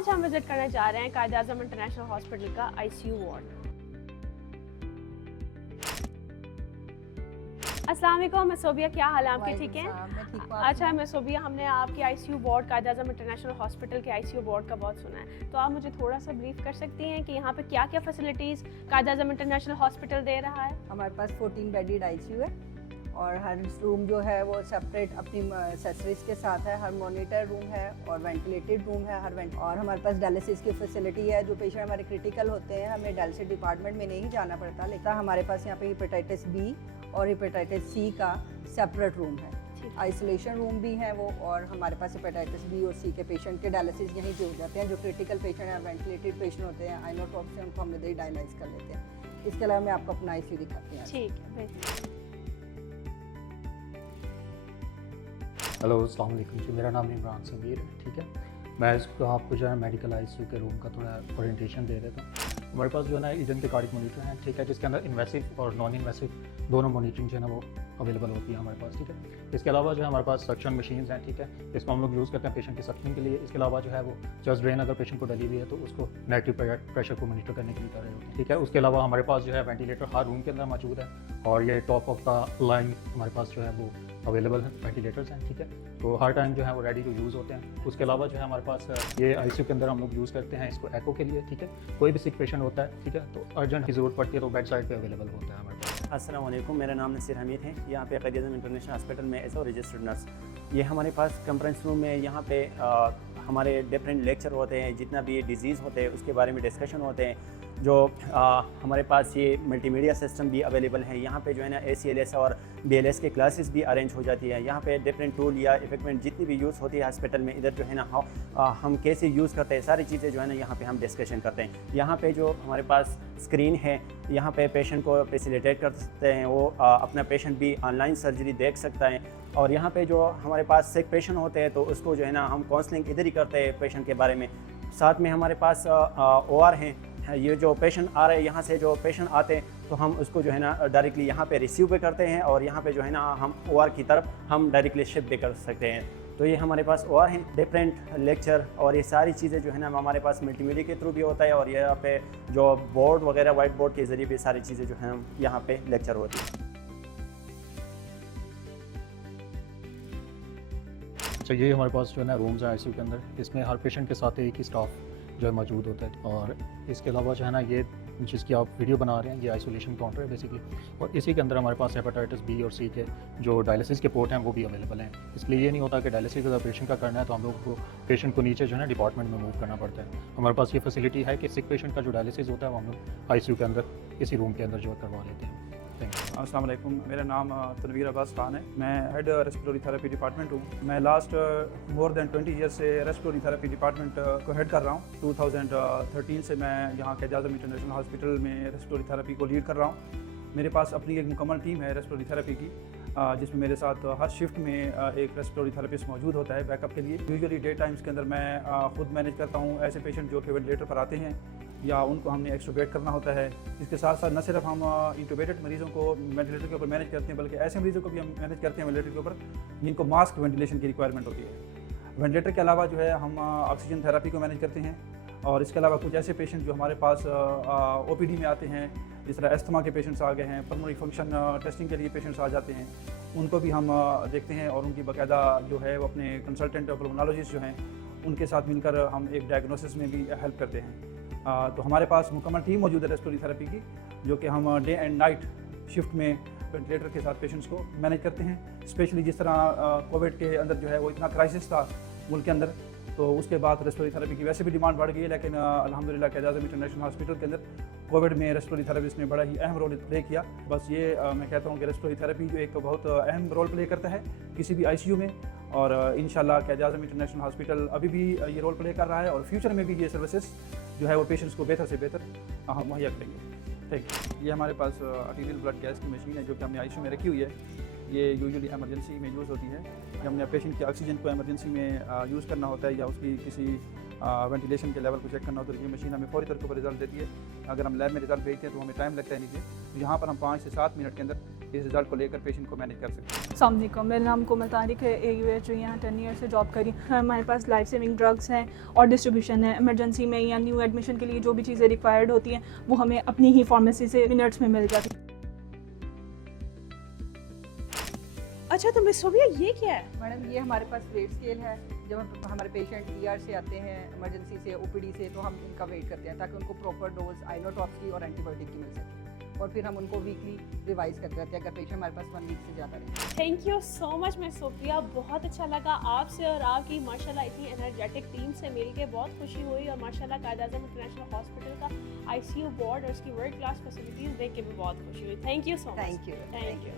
आज हम विजिट करने जा रहे हैं कायद आज़म इंटरनेशनल हॉस्पिटल का आईसीयू वार्ड। अस्सलाम वालेकुम मसूबिया, क्या हाल है आपके? ठीक है। अच्छा मसूबिया, हमने आपके आईसीयू वार्ड कायद आज़म इंटरनेशनल हॉस्पिटल के आईसीयू वार्ड का बहुत सुना है, तो आप मुझे थोड़ा सा ब्रीफ कर सकती हैं कि यहाँ पे क्या क्या फैसिलिटीज़ कायद आज़म इंटरनेशनल हॉस्पिटल दे रहा है? हमारे पास 14 बेडेड आईसीयू है और हर रूम जो है वो सेपरेट अपनी एक्सेसरीज के साथ है। हर मॉनिटर रूम है और वेंटिलेटेड रूम है और हमारे पास डायलिसिस की फैसिलिटी है। जो पेशेंट हमारे क्रिटिकल होते हैं हमें डायलिसिस डिपार्टमेंट में नहीं जाना पड़ता, लेकिन हमारे पास यहाँ पे हेपेटाइटिस बी और हेपेटाइटिस सी का सेपरेट रूम है। आइसोलेशन रूम भी है वो, और हमारे पास हेपेटाइटिस बी और सी के पेशेंट के डायलिसिस यहीं से हो जाते हैं। जो क्रिटिकल पेशेंट हैं, वेंटिलेटेड पेशेंट होते हैं, आइनोटॉप से उनको हम इधर ही डायलाइज कर लेते हैं। इसके अलावा मैं आपको अपना आईसीयू दिखाती हूँ। ठीक है। हेलो, अस्सलाम वालेकुम जी, मेरा नाम इमरान समीर है। ठीक है, मैं इसको आपको जो है मेडिकल आईसीयू के रूम का थोड़ा ओरिएंटेशन दे देता हूँ। हमारे पास जो है ना इडेंटिफाइड मॉनिटर हैं, ठीक है, जिसके अंदर इन्वेसिव और नॉन इन्वेसिव दोनों मॉनिटरिंग जो है ना वो अवेलेबल होती है हमारे पास। ठीक है, इसके अलावा जो है हमारे पास सक्शन मशीन्स हैं, ठीक है, इसको हम लोग यूज़ करते हैं पेशेंट की सक्शन के लिए। इसके अलावा जो है वो चेस्ट ड्रेन अगर पेशेंट को डली हुई है तो उसको नेगेटिव प्रेशर को मॉनिटर करने के लिए कर रहे होते हैं। ठीक है, उसके अलावा हमारे पास जो है वेंटिलेटर हर रूम के अंदर मौजूद है और ये टॉप ऑफ द लाइन हमारे पास जो है वो अवेलेबल है वेंटिलेटर्स हैं। ठीक है, तो हर टाइम जो है वो रेडी टू यूज़ होते हैं। उसके अलावा जो है हमारे पास ये आईसीयू के अंदर हम लोग यूज़ करते हैं इसको एको के लिए। ठीक है, कोई भी सिक पेशेंट होता है, ठीक है, तो अर्जेंट की ज़रूरत पड़ती है तो बेड साइड पे अवेलेबल होता है हमारे पास। अस्सलाम वालेकुम, मेरा नाम नसीर हमीद है। यहाँ पे कायद आज़म इंटरनेशनल हॉस्पिटल में एज अ रजिस्टर्ड नर्स। ये हमारे पास कॉन्फ्रेंस रूम में यहाँ पे हमारे डिफरेंट लेक्चर होते हैं, जितना भी डिजीज़ होते हैं उसके बारे में डिस्कशन होते हैं। जो हमारे पास ये मल्टीमीडिया सिस्टम भी अवेलेबल है। यहाँ पे जो है ना ACLS और BLS के क्लासेस भी अरेंज हो जाती है। यहाँ पे डिफरेंट टूल या इक्विपमेंट जितनी भी यूज़ होती है हॉस्पिटल में, इधर जो है ना हम कैसे यूज़ करते हैं सारी चीज़ें जो है ना यहाँ पे हम डिस्कशन करते हैं। यहाँ पे जो हमारे पास स्क्रीन है, यहाँ पे पेशेंट को फैसिलिटेट कर सकते हैं, वो अपना पेशेंट भी ऑनलाइन सर्जरी देख सकता है। और यहाँ पे जो हमारे पास सिक पेशेंट होते हैं तो उसको जो है ना हम काउंसलिंग इधर ही करते हैं पेशेंट के बारे में। साथ में हमारे पास OR हैं। ये जो पेशेंट आ रहे हैं, यहाँ से जो पेशेंट आते हैं तो हम उसको जो है ना डायरेक्टली यहाँ पे रिसीव भी करते हैं और यहाँ पे जो है ना हम OR की तरफ हम डायरेक्टली शिफ्ट भी कर सकते हैं। तो ये हमारे पास OR हैं, डिफरेंट लेक्चर और ये सारी चीज़ें जो है ना हमारे पास मल्टीमीडिया के थ्रू भी होता है और यहाँ पे जो बोर्ड वगैरह वाइट बोर्ड के ज़रिए भी सारी चीज़ें जो हैं यहाँ पे लेक्चर होती है। तो ये हमारे पास जो है ना रूम्स हैं आईसीयू के अंदर, इसमें हर पेशेंट के साथ एक ही स्टाफ जो है मौजूद होता है। और इसके अलावा जो है ना ये जिसकी आप वीडियो बना रहे हैं ये आइसोलेशन काउंटर है बेसिकली, और इसी के अंदर हमारे पास हेपेटाइटिस बी और सी के जो डायलिसिस के पोर्ट हैं वो भी अवेलेबल हैं। इसलिए ये नहीं होता कि डायलिसिस अगर पेशेंट का करना है तो हम लोग को पेशेंट को नीचे जो है ना डिपार्टमेंट में मूव करना पड़ता है। हमारे पास ये फैसिलिटी है कि सिक पेशेंट का जो डायलिसिस होता है वो हम लोग आईसीयू के अंदर इसी रूम के अंदर जो है करवा लेते हैं। अस्सलाम वालेकुम, मेरा नाम तनवीर अब्बास खान है। मैं हेड रेस्पिरेटरी थेरेपी डिपार्टमेंट हूँ। मैं लास्ट मोर देन 20 ईयर से रेस्पिरेटरी थेरेपी डिपार्टमेंट को हेड कर रहा हूँ। 2013 से मैं यहाँ कायद आज़म इंटरनेशनल हॉस्पिटल में रेस्पिरेटरी थेरेपी को लीड कर रहा हूँ। मेरे पास अपनी एक मुकम्मल टीम है रेस्पिरेटरी थेरेपी की, जिसमें मेरे साथ हर शिफ्ट में एक रेस्पिरेटरी थेरेपिस्ट मौजूद होता है बैकअप के लिए। यूजुअली डे टाइम्स के अंदर मैं खुद मैनेज करता हूँ ऐसे पेशेंट जो कि वेंटिलेटर पर आते हैं या उनको हमने एक्सट्यूबेट करना होता है। इसके साथ साथ न सिर्फ हम इंट्यूबेटेड मरीज़ों को वेंटिलेटर के ऊपर मैनेज करते हैं, बल्कि ऐसे मरीज़ों को भी हम मैनेज करते हैं वेंटिलेटर के ऊपर जिनको मास्क वेंटिलेशन की रिक्वायरमेंट होती है। वेंटिलेटर के अलावा जो है हम ऑक्सीजन थेरेपी को मैनेज करते हैं। और इसके अलावा कुछ ऐसे पेशेंट जो हमारे पास OPD में आते हैं, जिस तरह अस्थमा के पेशेंट्स आ गए हैं, पल्मोनरी फंक्शन टेस्टिंग के लिए पेशेंट्स आ जाते हैं, उनको भी हम देखते हैं और उनकी बाकायदा जो है वो अपने कंसल्टेंट पल्मोनोलॉजिस्ट जो हैं उनके साथ मिलकर हम एक डायग्नोसिस में भी हेल्प करते हैं। तो हमारे पास मुकम्मल टीम मौजूद है रेस्पिरेटरी थेरेपी की, जो कि हम डे एंड नाइट शिफ्ट में वेंटिलेटर के साथ पेशेंट्स को मैनेज करते हैं। स्पेशली जिस तरह कोविड के अंदर जो है वो इतना क्राइसिस था मुल्क के अंदर, तो उसके बाद रेस्पिरेटरी थेरेपी की वैसे भी डिमांड बढ़ गई है, लेकिन अल्हम्दुलिल्लाह कायद आज़म इंटरनेशनल हॉस्पिटल के अंदर कोविड में रेस्पिरेटरी थेरेपिस्ट ने बड़ा ही अहम रोल प्ले किया। बस ये मैं कहता हूँ कि रेस्पिरेटरी थेरेपी जो एक बहुत अहम रोल प्ले करता है किसी भी आईसीयू में, और इंशाल्लाह कायद आज़म इंटरनेशनल हॉस्पिटल अभी भी ये रोल प्ले कर रहा है और फ्यूचर में भी ये सर्विसेज जो है वो पेशेंट्स को बेहतर से बेहतर मुहैया करेंगे। Thank you. ये हमारे पास आर्टीरियल ब्लड गैस की मशीन है जो कि हमने आईसीयू में रखी हुई है। ये यूजुअली एमरजेंसी में यूज़ होती है कि हमने पेशेंट की ऑक्सीजन को एमरजेंसी में यूज़ करना होता है या उसकी किसी वेंटिलेशन के लेवल को चेक करना होता है, तो ये मशीन हमें फौरी तौर पर रिजल्ट देती है। अगर हम लैब में रिजल्ट भेजते हैं तो हमें टाइम लगता है नीचे, तो यहाँ पर हम 5 से 7 मिनट के अंदर इस रिजल्ट को लेकर पेशेंट को मैनेज कर सकते हैं। अस्सलाम वालेकुम, मेरा नाम कोमल तारिक है, AUH जो यहाँ 10 ईयर से जॉब करी। हमारे पास लाइफ सेविंग ड्रग्स हैं और डिस्ट्रीब्यूशन है। इमरजेंसी में या न्यू एडमिशन के लिए जो भी चीज़ें रिक्वायर्ड होती हैं वो हमें अपनी ही फार्मेसी से मिनट्स में मिल जाती हैं। अच्छा तो मिस सोबिया ये क्या है? मैडम ये हमारे पास वेट स्केल है। जब हमारे पेशेंट ER से आते हैं, इमरजेंसी से, OPD से, तो हम इनका वेट करते हैं ताकि उनको प्रॉपर डोज आइनोटॉक्स की और एंटीबायोटिक की मिल सके। और फिर हम उनको वीकली रिवाइज करते रहते हैं अगर पेशेंट हमारे पास 1 वीक से ज़्यादा रहे। Thank you so much miss Sophia, बहुत अच्छा लगा आपसे और आपकी माशाल्लाह इतनी एनर्जेटिक टीम से मिलके बहुत खुशी हुई। और माशाल्लाह कायद-ए-आज़म इंटरनेशनल हॉस्पिटल का ICU वार्ड और उसकी वर्ल्ड क्लास फैसिलिटीज़ देख के भी बहुत खुशी हुई। Thank you so much. Thank you. Thank you.